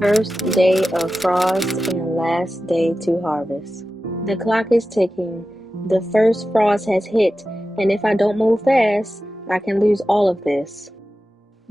First day of frost and last day to harvest. The clock is ticking. The first frost has hit, and if I don't move fast, I can lose all of this.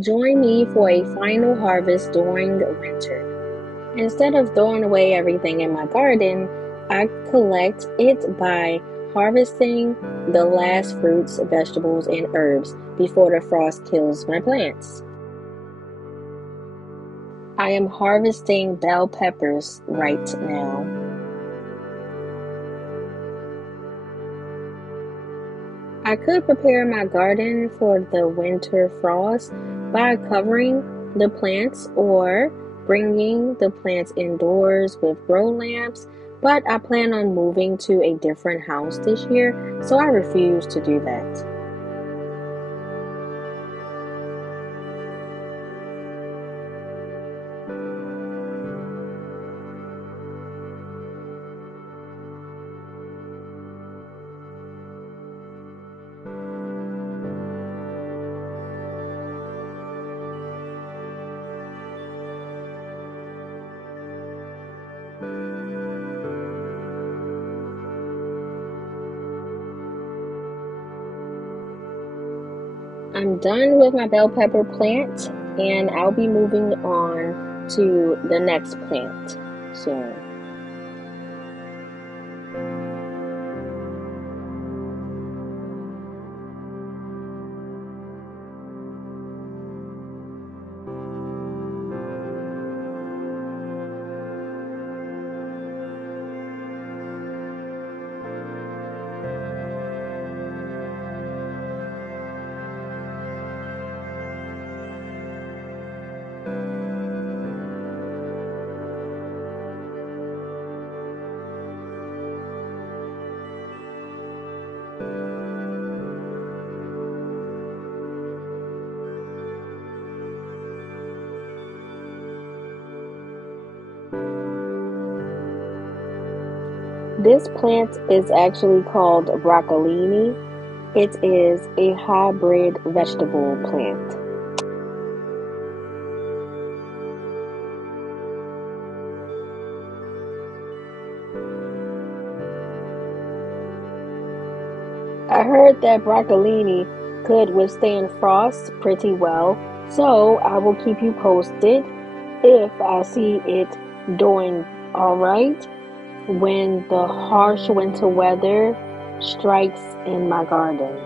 Join me for a final harvest during winter. Instead of throwing away everything in my garden, I collect it by harvesting the last fruits, vegetables, and herbs before the frost kills my plants. I am harvesting bell peppers right now. I could prepare my garden for the winter frost by covering the plants or bringing the plants indoors with grow lamps, but I plan on moving to a different house this year, so I refuse to do that. I'm done with my bell pepper plant, and I'll be moving on to the next plant soon. This plant is actually called broccolini. It is a hybrid vegetable plant. I heard that broccolini could withstand frost pretty well, so I will keep you posted if I see it doing alright when the harsh winter weather strikes in my garden.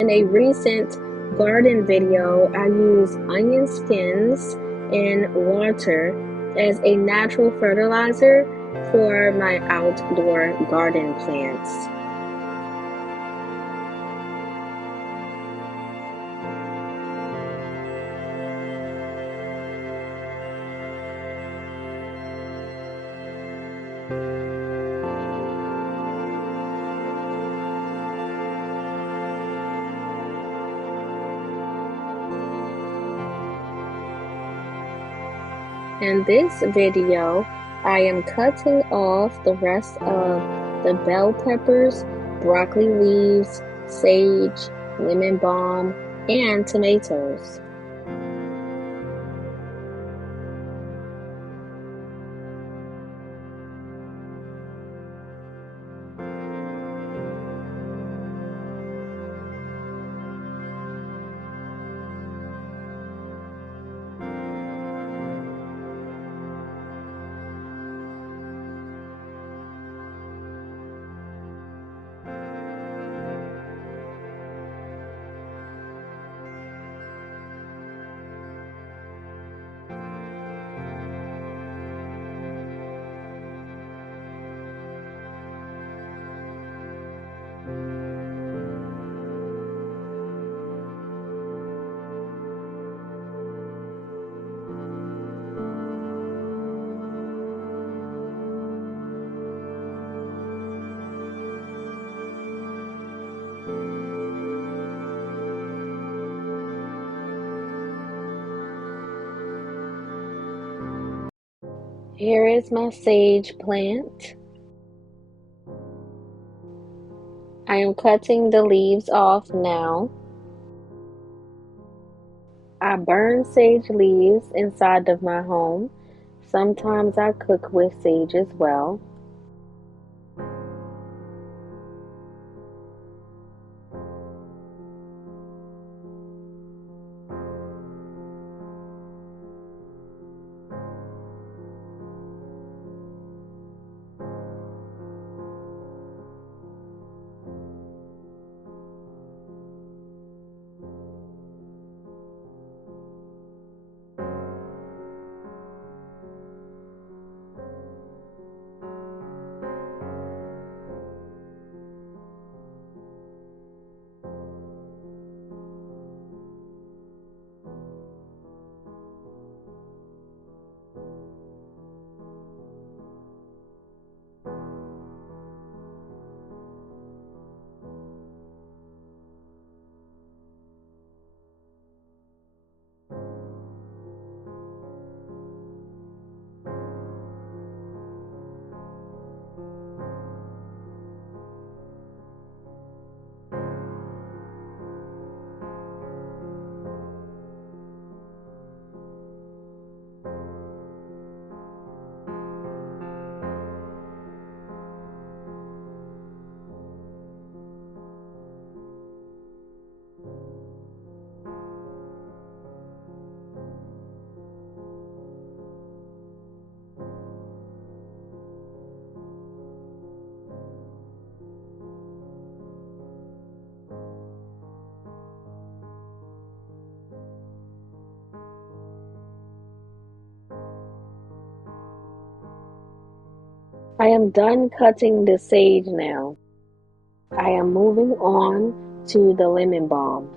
In a recent garden video, I used onion skins and water as a natural fertilizer for my outdoor garden plants. In this video, I am cutting off the rest of the bell peppers, broccoli leaves, sage, lemon balm, and tomatoes. Here is my sage plant. I am cutting the leaves off now. I burn sage leaves inside of my home. Sometimes I cook with sage as well. I am done cutting the sage now. I am moving on to the lemon balm.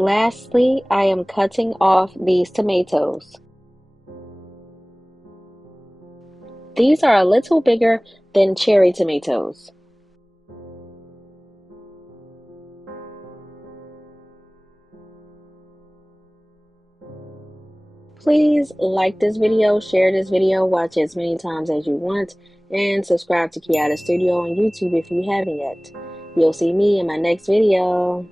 Lastly, I am cutting off these tomatoes. These are a little bigger than cherry tomatoes. Please like this video, share this video, watch it as many times as you want, and subscribe to Kiata Studio on YouTube if you haven't yet. You'll see me in my next video.